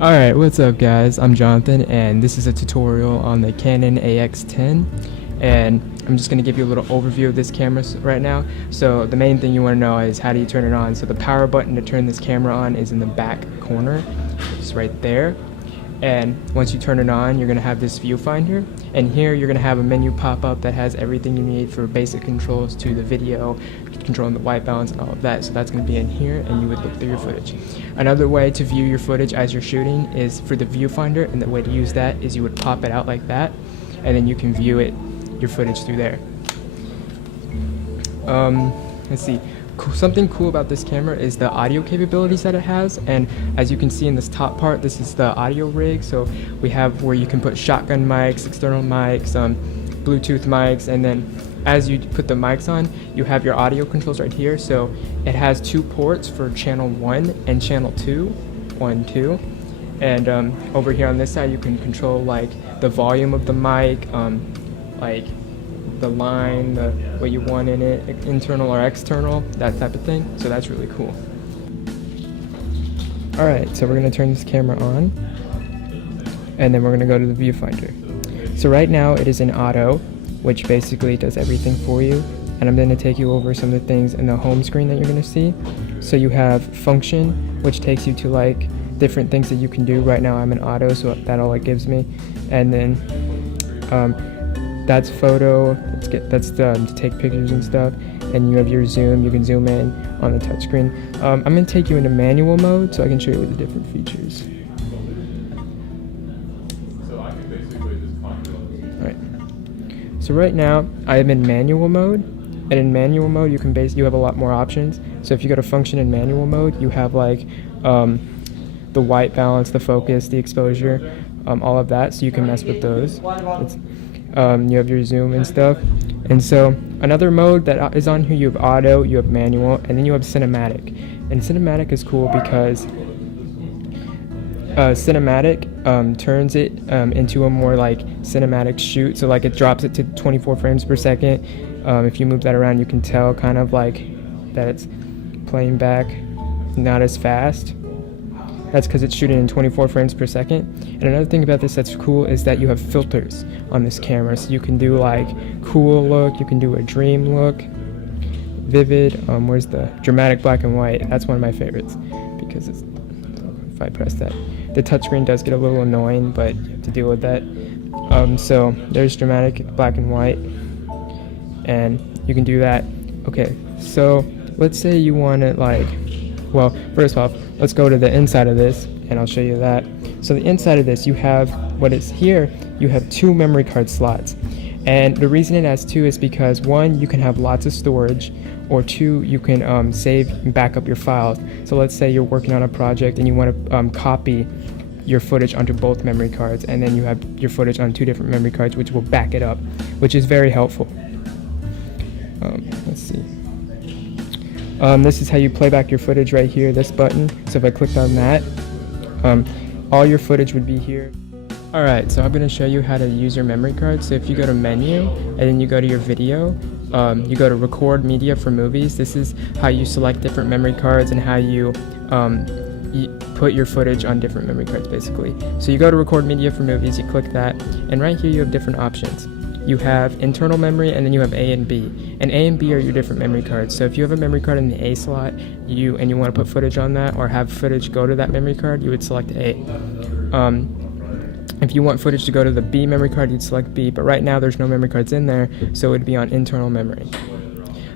Alright, what's up guys? I'm Jonathan and this is a tutorial on the Canon AX10, and I'm just going to give you a little overview of this camera right now. So the main thing you want to know is how do you turn it on. So the power button to turn this camera on is in the back corner, just right there. And once you turn it on, you're going to have this viewfinder, and here you're going to have a menu pop up that has everything you need for basic controls to the video, controlling the white balance and all of that. So that's going to be in here, and you would look through your footage. Another way to view your footage as you're shooting is for the viewfinder, and the way to use that is you would pop it out like that, and then you can view your footage through there. Let's see. Something cool about this camera is the audio capabilities that it has, and as you can see in this top part, this is the audio rig. So we have where you can put shotgun mics, external mics, Bluetooth mics, and then as you put the mics on, you have your audio controls right here. So it has two ports for channel 1 and channel 2, 1, 2, and over here on this side you can control like the volume of the mic, like the line, what you want in it, internal or external, that type of thing. So that's really cool. Alright, so we're going to turn this camera on, and then we're going to go to the viewfinder. So right now it is in auto, which basically does everything for you, and I'm going to take you over some of the things in the home screen that you're going to see. So you have function, which takes you to like different things that you can do. Right now I'm in auto, so that all it gives me. And then that's photo, that's to take pictures and stuff, and you have your zoom, you can zoom in on the touchscreen. I'm going to take you into manual mode so I can show you the different features. Alright, so right now I am in manual mode, and in manual mode you have a lot more options. So if you go to function in manual mode, you have like the white balance, the focus, the exposure, all of that, so you can mess with those. You have your zoom and stuff. And so another mode that is on here, you have auto, you have manual, and then you have cinematic. And cinematic is cool because cinematic turns it into a more like cinematic shoot. So like it drops it to 24 frames per second. If you move that around, you can tell kind of like that it's playing back not as fast. That's because it's shooting in 24 frames per second. And another thing about this that's cool is that you have filters on this camera. So you can do like cool look, you can do a dream look, vivid, where's the dramatic black and white. That's one of my favorites because it's, if I press that, the touchscreen does get a little annoying, but you have to deal with that. So there's dramatic black and white, and you can do that. Okay, so let's say you want it like, well, first off, let's go to the inside of this, and I'll show you that. So the inside of this, you have what is here, you have 2 memory card slots. And the reason it has 2 is because 1, you can have lots of storage, or 2, you can save and back up your files. So let's say you're working on a project and you want to copy your footage onto both memory cards, and then you have your footage on 2 different memory cards, which will back it up, which is very helpful. Let's see. This is how you play back your footage right here, this button. So if I clicked on that, all your footage would be here. Alright, so I'm going to show you how to use your memory card. So if you go to menu, and then you go to your video, you go to record media for movies. This is how you select different memory cards and how you put your footage on different memory cards basically. So you go to record media for movies, you click that, and right here you have different options. You have internal memory, and then you have A and B. And A and B are your different memory cards. So if you have a memory card in the A slot, and you want to put footage on that, or have footage go to that memory card, you would select A. If you want footage to go to the B memory card, you'd select B. But right now there's no memory cards in there, so it would be on internal memory.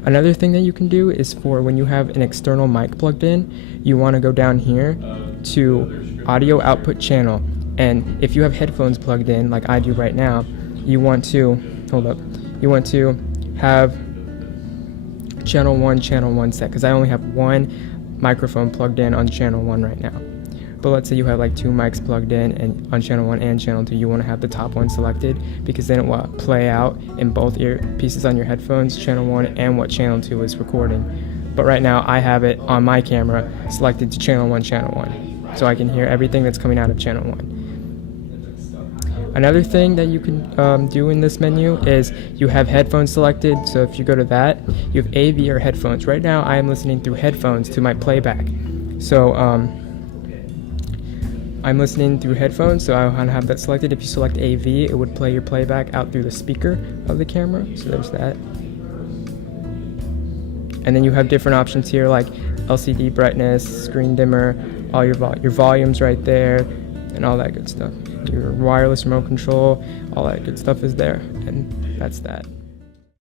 Another thing that you can do is for when you have an external mic plugged in, you want to go down here to audio output channel. And if you have headphones plugged in, like I do right now, you want to have channel 1 set, because I only have 1 microphone plugged in on channel 1 right now. But let's say you have like 2 mics plugged in, and on channel 1 and channel 2 you want to have the top one selected, because then it will play out in both earpieces on your headphones, channel 1 and what channel 2 is recording. But right now I have it on my camera selected to channel 1, so I can hear everything that's coming out of channel 1. Another thing that you can do in this menu is you have headphones selected. So if you go to that, you have AV or headphones. Right now I am listening through headphones to my playback. So I'm listening through headphones, so I want to have that selected. If you select AV, it would play your playback out through the speaker of the camera, so there's that. And then you have different options here like LCD brightness, screen dimmer, all your volumes right there, and all that good stuff. Your wireless remote control, all that good stuff is there, and that's that.